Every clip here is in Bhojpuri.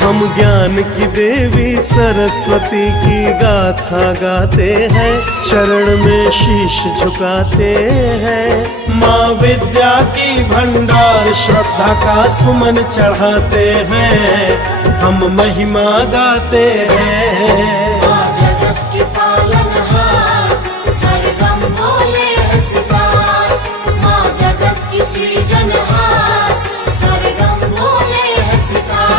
हम ज्ञान की देवी सरस्वती की गाथा गाते हैं, चरण में शीश झुकाते हैं। माँ विद्या की भंडार श्रद्धा का सुमन चढ़ाते हैं, हम महिमा गाते हैं। माँ जगत की पालनहार, सरगम बोले है सितार। माँ जगत की सृजनहार, सरगम बोले है सितार।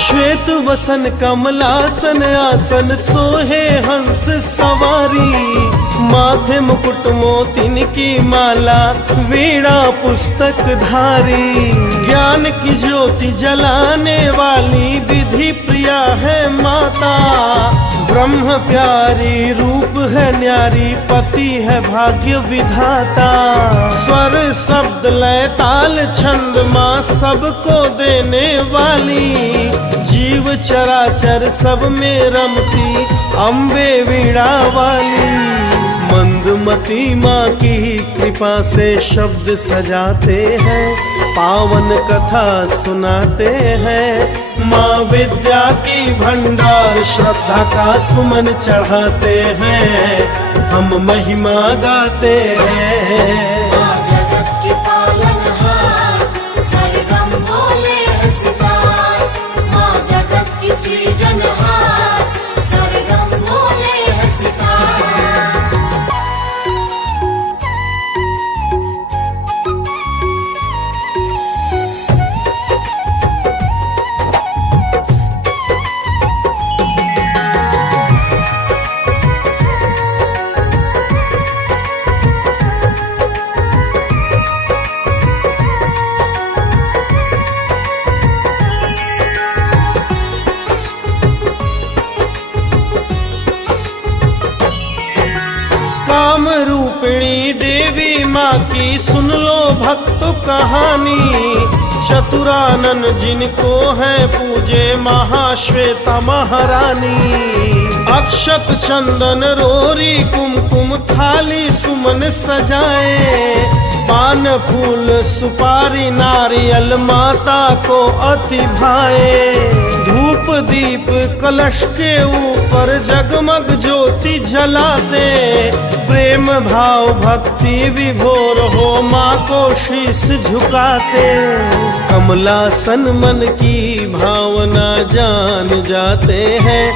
श्वेत वसन कमलासन आसन सोहे हंस सवारी। माथे मुकुट मोतिन की माला, वीणा पुस्तक धारी। ज्ञान की ज्योति जलाने वाली विधि प्रिया है माता। ब्रह्म प्यारी रूप है न्यारी, पति है भाग्य विधाता। स्वर शब्द लय ताल छंद माँ सबको देने वाली। जीव चराचर सब में रमती अम्बे वीणा वाली। मंदमती माँ की कृपा से शब्द सजाते हैं, पावन कथा सुनाते हैं। माँ विद्या की भंडार श्रद्धा का सुमन चढ़ाते हैं, हम महिमा गाते हैं। माँ जगत की पालनहार, सरगम बोले है सितार। माँ जगत की सृजनहार, सरगम बोले है सितार। काम रूपिणी देवी माँ की सुन लो भक्त कहानी। चतुरानन जिनको है पूजे महाश्वेता महारानी। अक्षत चंदन रोरी कुमकुम थाली सुमन सजाए। पान फूल सुपारी नारियल माता को अति भाए। धूप दीप कलश के ऊपर जगमग ज्योति जलाते। प्रेम भाव भक्ति विभोर हो माँ को शीश झुकाते। कमलासन मन की भावना जान जाते हैं,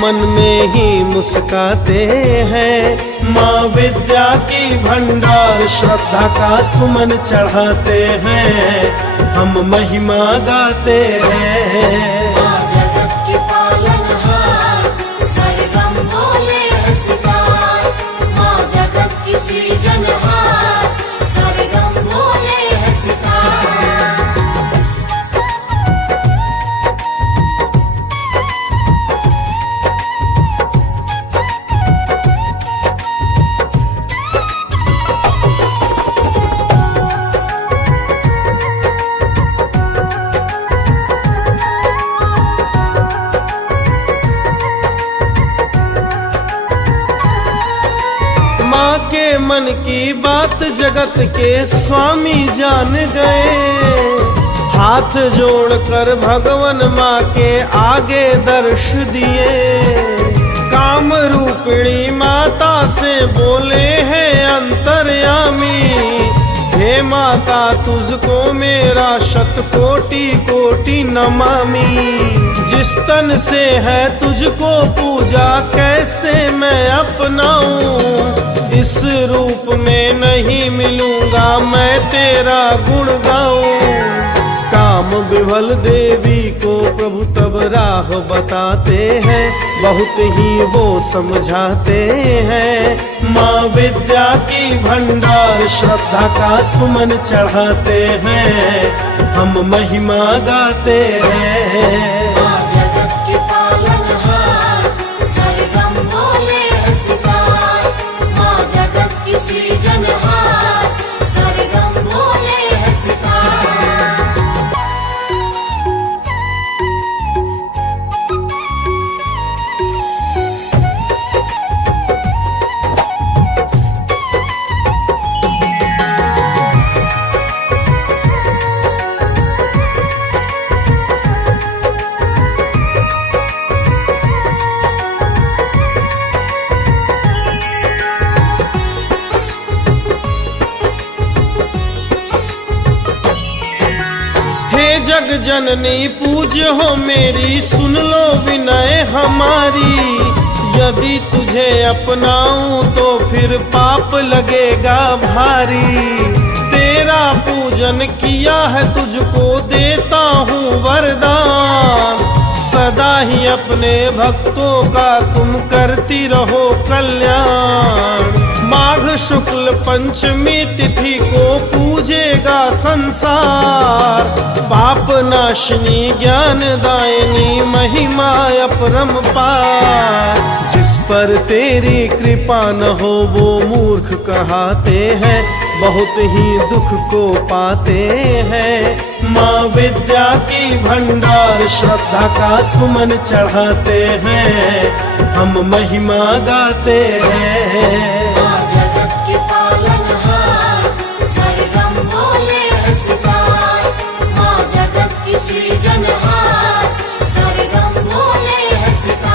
मन में ही मुस्काते हैं। माँ विद्या की भंडार श्रद्धा का सुमन चढ़ाते हैं, हम महिमा गाते हैं। माँ जगत की पालनहार, सरगम बोले है सितार। माँ जगत की सृजनहार, सरगम बोले है सितार। माँ के मन की बात जगत के स्वामी जान गए। हाथ जोड़कर भगवन माँ के आगे दर्श दिए। काम रूपिणी माता से बोले हैं अंतर्यामी। हे माता तुझको मेरा शतकोटि कोटि नमामि। जिस तन से है तुझको पूजा कैसे मैं अपनाऊं। इस रूप में नहीं मिलूंगा मैं तेरा गुण गाऊं। काम विभल देवी को प्रभु तब राह बताते हैं, बहुत ही वो समझाते हैं। माँ विद्या की भंडार श्रद्धा का सुमन चढ़ाते हैं, हम महिमा गाते हैं। माँ जगत की पालनहार, सरगम बोले है सितार। जननी पूज्य हो मेरी, सुन लो विनय हमारी। यदि तुझे अपनाऊं तो फिर पाप लगेगा भारी। तेरा पूजन किया है तुझको देता हूँ वरदान, सदा ही अपने भक्तों का तुम करती रहो कल्याण। माघ शुक्ल पंचमी तिथि को पूजेगा संसार, पाप नाशनी ज्ञान दायिनी महिमा अपरंपार। जिस पर तेरी कृपा न हो वो मूर्ख कहाते हैं, बहुत ही दुख को पाते हैं। माँ विद्या की भंडार श्रद्धा का सुमन चढ़ाते हैं, हम महिमा गाते हैं। माँ जगत की पालनहार, सरगम बोले है सितार। माँ जगत की सृजनहार, सरगम बोले है सितार।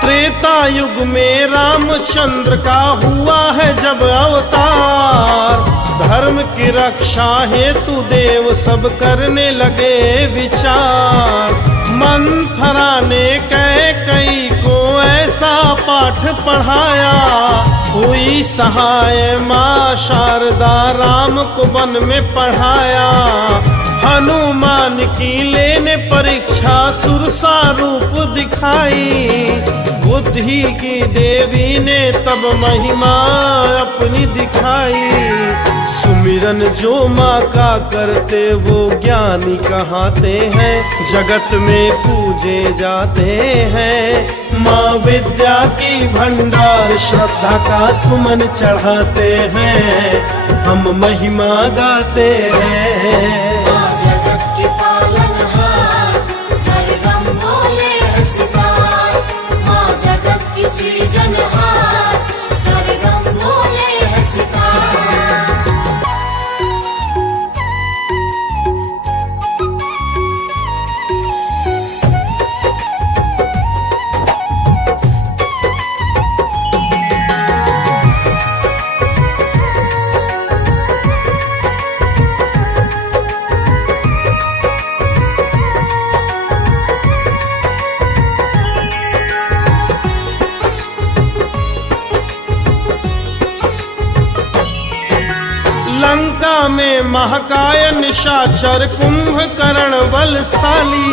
त्रेता युग में रामचंद्र का हुआ है जब अवतार, धर्म की रक्षा हेतु देव सब करने लगे विचार। मंथरा ने कैकेयी को ऐसा पाठ पढ़ाया, हुई सहाय माँ शारदा राम को वन में पढ़ाया। हनुमान की लेने परीक्षा सुरसा रूप दिखाई, बुद्धि की देवी ने तब महिमा अपनी दिखाई। सुमिरन जो माँ का करते वो ज्ञानी कहाते हैं, जगत में पूजे जाते हैं। माँ विद्या की भंडार श्रद्धा का सुमन चढ़ाते हैं, हम महिमा गाते हैं। माँ जगत की पालनहार, सरगम बोले है सितार। माँ जगत की सृजनहार, सरगम बोले है सितार। लंका में महाकाय निशाचर कुंभकर्ण बलशाली,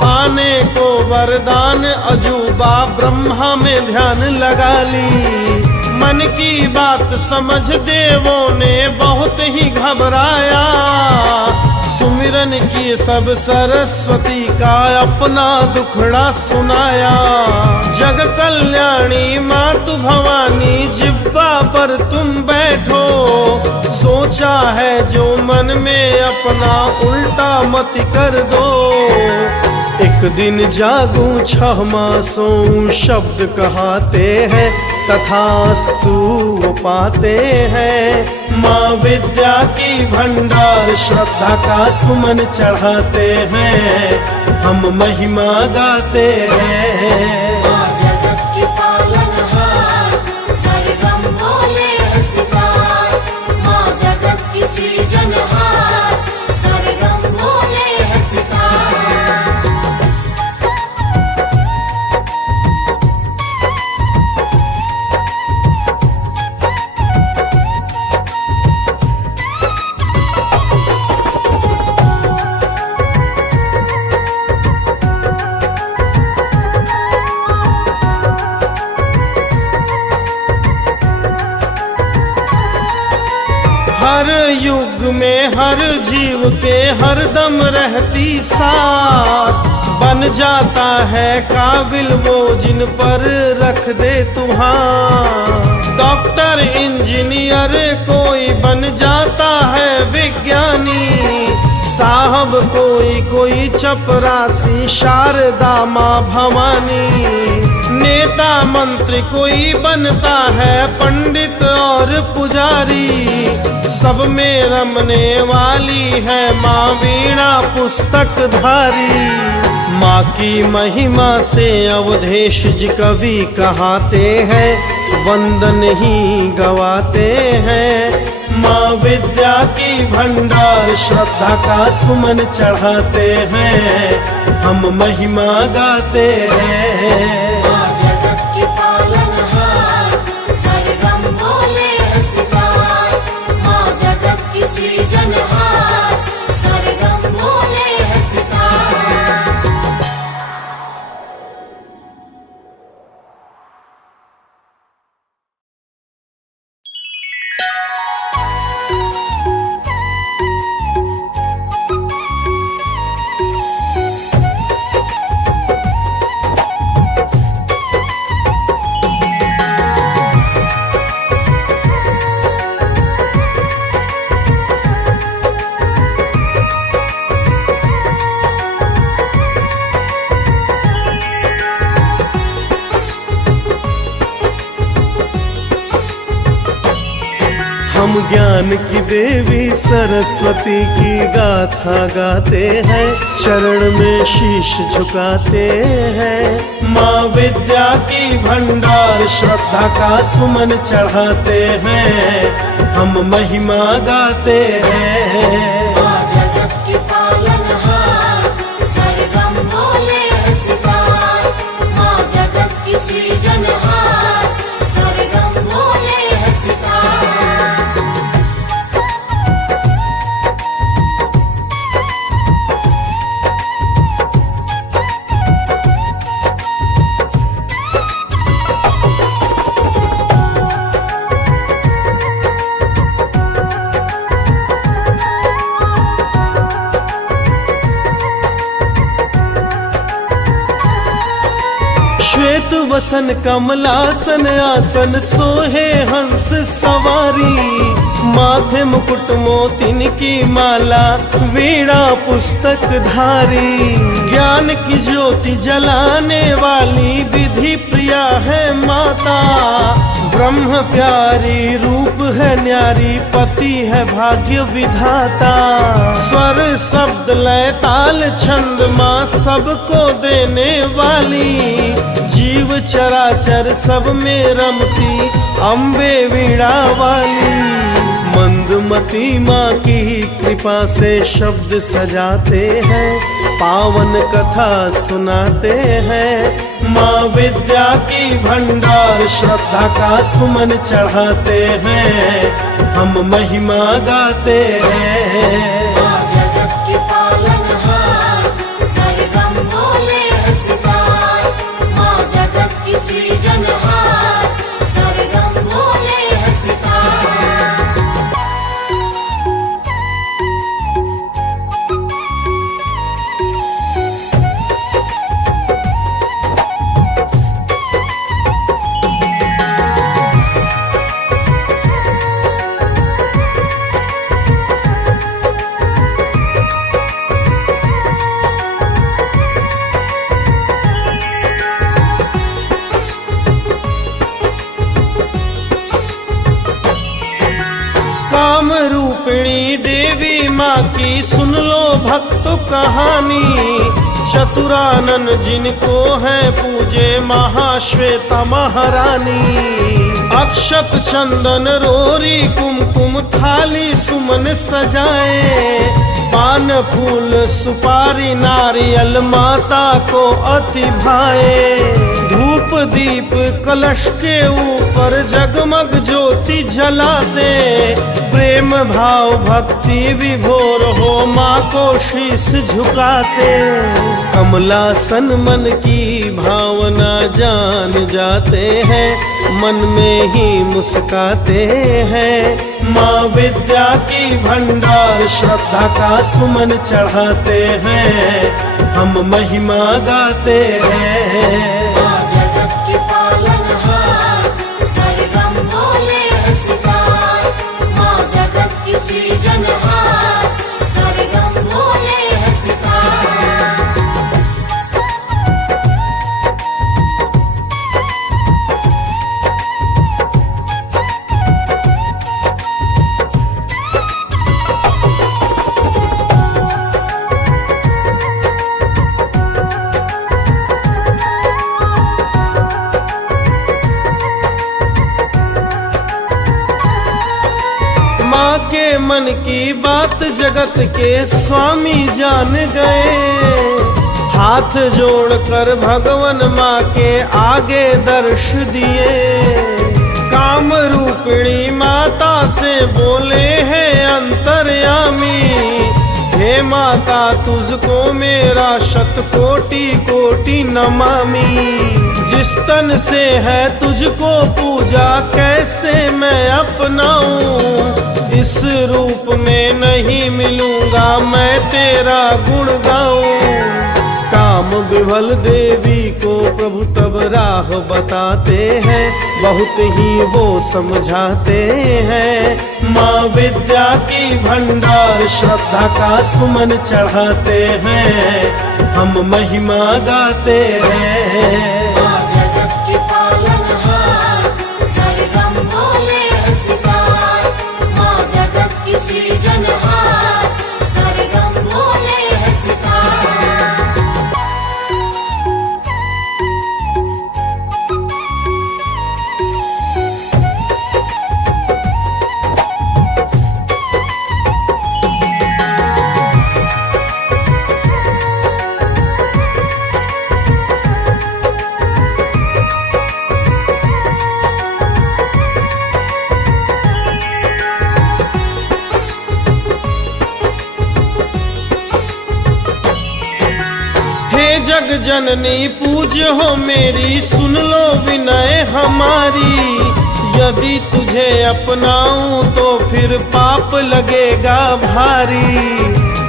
पाने को वरदान अजूबा ब्रह्मा में ध्यान लगा ली। मन की बात समझ देवों ने बहुत ही घबराया, सुमिरन की सब सरस्वती का अपना दुखड़ा सुनाया। जग कल्याणी मातु भवानी जिब्बा पर तुम बैठो, सोचा है जो मन में अपना उल्टा मत कर दो। एक दिन जागूं 6 मासों शब्द कहाते हैं, तथास्तु वो पाते हैं। माँ विद्या की भंडार श्रद्धा का सुमन चढ़ाते हैं, हम महिमा गाते हैं। माँ जगत की पालनहार, सरगम बोले है सितार। माँ जगत की सृजनहार, सरगम बोले है सितार। हर युग में हर जीव के हर दम रहती साथ, बन जाता है काबिल वो जिन पर रख दे तुम्हार। डॉक्टर इंजीनियर कोई बन जाता है विज्ञानी, साहब कोई चपरासी शारदा माँ भवानी। नेता मंत्री कोई बनता है पंडित और पुजारी, सब में रमने वाली है माँ वीणा पुस्तकधारी। माँ की महिमा से अवधेश जी कवि कहाते हैं, वंदन ही गवाते हैं। माँ विद्या की भंडार श्रद्धा का सुमन चढ़ाते हैं, हम महिमा गाते हैं। माँ जगत की पालनहार, सर्वम बोले है सितार। माँ जगत की सृजनहार, सर्वम बोले है सितार। हम ज्ञान की देवी सरस्वती की गाथा गाते हैं, चरण में शीश झुकाते हैं। माँ विद्या की भंडार श्रद्धा का सुमन चढ़ाते हैं, हम महिमा गाते हैं। माँ जगत की पालनहार, सर्वम बोले है सितार। माँ जगत की सृजनहार, सर्वम बोले है सितार। श्वेत वसन कमलासन आसन सोहे हंस सवारी। माथे मुकुट मोतिन की माला वीणा पुस्तक धारी। ज्ञान की ज्योति जलाने वाली विधि प्रिया है माता। ब्रह्म प्यारी रूप है न्यारी, पति है भाग्य विधाता। स्वर शब्द लय ताल छंद माँ सबको देने वाली। जीव चराचर सब में रमती अम्बे वीणा वाली। मंदमती माँ की कृपा से शब्द सजाते हैं, पावन कथा सुनाते हैं। माँ विद्या की भंडार श्रद्धा का सुमन चढ़ाते हैं, हम महिमा गाते हैं। माँ जगत की पालनहार, सर्वम बोले है सितार। माँ जगत की सृजनहार, सर्वम बोले है सितार। काम रूपिणी देवी माँ की सुन लो भक्त कहानी। चतुरानन जिनको है पूजे महाश्वेता महारानी। अक्षत चंदन रोरी कुमकुम थाली सुमन सजाए। पान फूल सुपारी नारियल माता को अति भाए। धूप दीप कलश के ऊपर जगमग ज्योति जलाते। प्रेम भाव भक्ति विभोर हो माँ को शीश झुकाते। कमलासन मन की भावना जान जाते हैं, मन में ही मुस्काते हैं। माँ विद्या की भंडार श्रद्धा का सुमन चढ़ाते हैं, हम महिमा गाते हैं। माँ जगत की पालनहार, सर्वम बोले है सितार। माँ जगत की सृजनहार, सर्वम बोले है मन की बात जगत के स्वामी जान गए। हाथ जोड़कर भगवन माँ के आगे दर्श दिए। काम रूपिणी माता से बोले हैं अंतर्यामी, हे माता तुझको मेरा शतकोटि कोटि नमामि। जिस तन से है तुझको पूजा कैसे मैं अपनाऊं, इस रूप में नहीं मिलूंगा मैं तेरा गुण गाऊं। काम विभल देवी को प्रभु तब राह बताते हैं, बहुत ही वो समझाते हैं। माँ विद्या की भंडार श्रद्धा का सुमन चढ़ाते हैं, हम महिमा गाते हैं। माँ जगत की पालनहार, सरगम बोले है सितार। माँ जगत की सृजनहार, सरगम बोले है सितार। जग जननी पूज्य हो मेरी, सुन लो विनय हमारी। यदि तुझे अपनाऊं तो फिर पाप लगेगा भारी।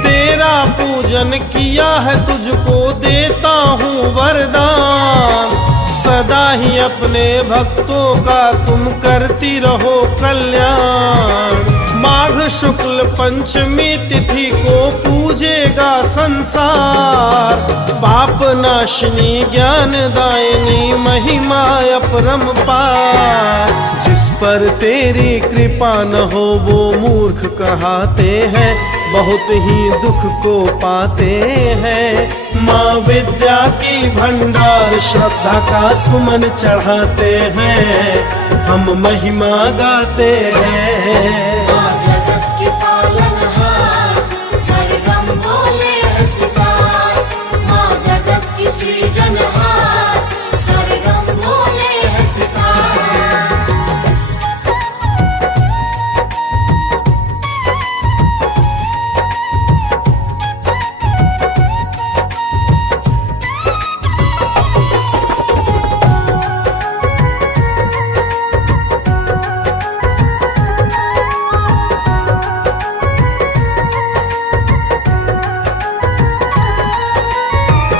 तेरा पूजन किया है तुझको देता हूँ वरदान, सदा ही अपने भक्तों का तुम करती रहो कल्याण। माघ शुक्ल पंचमी तिथि को पूजेगा संसार, पाप नाशिनी ज्ञान दायिनी महिमा अपरंपार। जिस पर तेरी कृपा न हो वो मूर्ख कहाते हैं, बहुत ही दुख को पाते हैं। माँ विद्या की भंडार श्रद्धा का सुमन चढ़ाते हैं, हम महिमा गाते हैं। माँ जगत की पालनहार, सरगम बोले है सितार। माँ जगत की सृजनहार, सरगम बोले है सितार।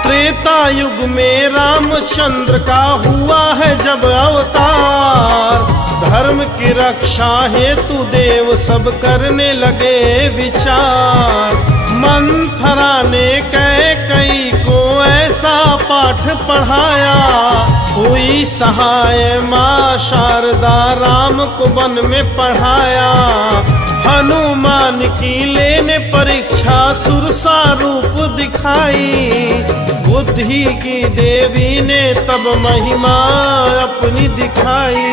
त्रेता युग में रामचंद्र का हुआ है जब अवतार। धर्म की रक्षा हेतु देव सब करने लगे विचार। मंथरा ने कैकेयी को ऐसा पाठ पढ़ाया, हुई सहाय माँ शारदा राम को वन में पढ़ाया। हनुमान की लेने परीक्षा सुरसा रूप दिखाई, बुद्धि की देवी ने तब महिमा अपनी दिखाई।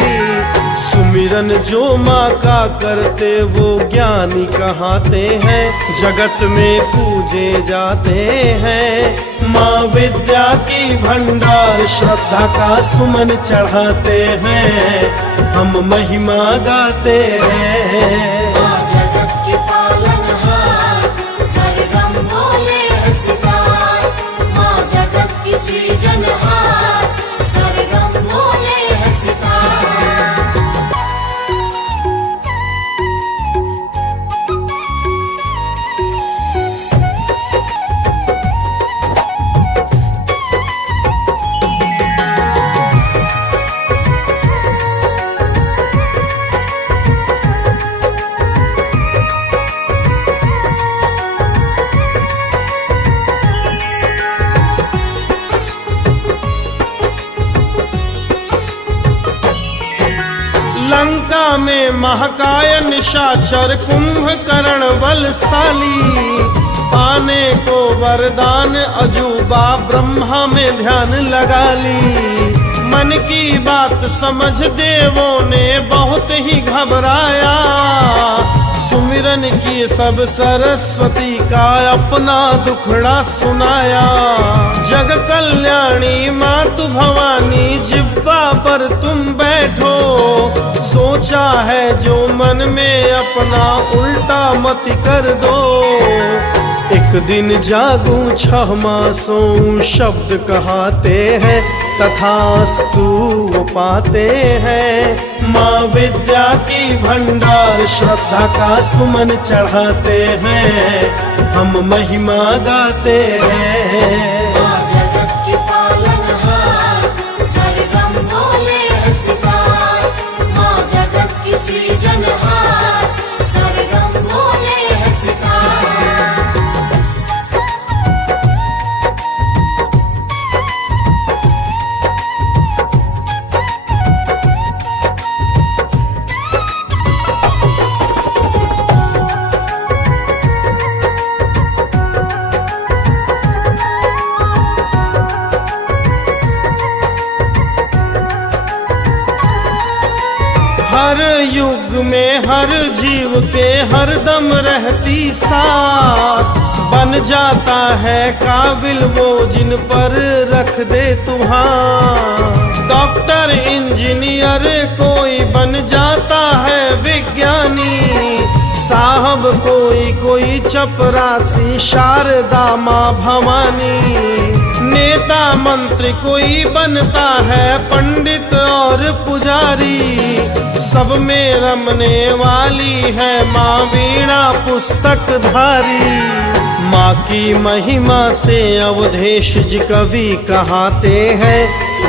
सुमिरन जो माँ का करते वो ज्ञानी कहाते हैं, जगत में पूजे जाते हैं। माँ विद्या की भंडार श्रद्धा का सुमन चढ़ाते हैं, हम महिमा गाते हैं। माँ जगत की पालनहार, सरगम बोले है सितार। माँ जगत की सृजनहार, सरगम बोले है सितार। लंका में महाकाय निशाचर कुंभकर्ण बलशाली, पाने को वरदान अजूबा ब्रह्मा में ध्यान लगा ली। मन की बात समझ देवों ने बहुत ही घबराया, सुमिरन की सब सरस्वती का अपना दुखड़ा सुनाया। जग कल्याणी मातु भवानी जिब्बा पर तुम बैठो, सोचा है जो मन में अपना उल्टा मत कर दो। एक दिन जागूं 6 मासों शब्द कहते हैं, तथास्तु वो पाते हैं। माँ विद्या की भंडार श्रद्धा का सुमन चढ़ाते हैं, हम महिमा गाते हैं। माँ जगत की पालनहार, सरगम बोले है सितार। माँ जगत की सृजनहार, सरगम बोले है सितार। हर युग में हर जीव के हर दम रहती साथ, बन जाता है काबिल वो जिन पर रख दे तुम्हार। डॉक्टर इंजीनियर कोई बन जाता है विज्ञानी, साहब कोई चपरासी शारदा माँ भवानी। नेता मंत्री कोई बनता है पंडित और पुजारी, सब में रमने वाली है माँ वीणा पुस्तकधारी। माँ की महिमा से अवधेश जी कवि कहाते हैं,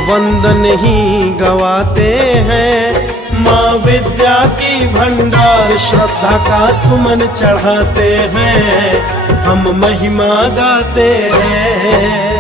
वंदन ही गवाते हैं। माँ विद्या की भंडार श्रद्धा का सुमन चढ़ाते हैं, हम महिमा गाते हैं।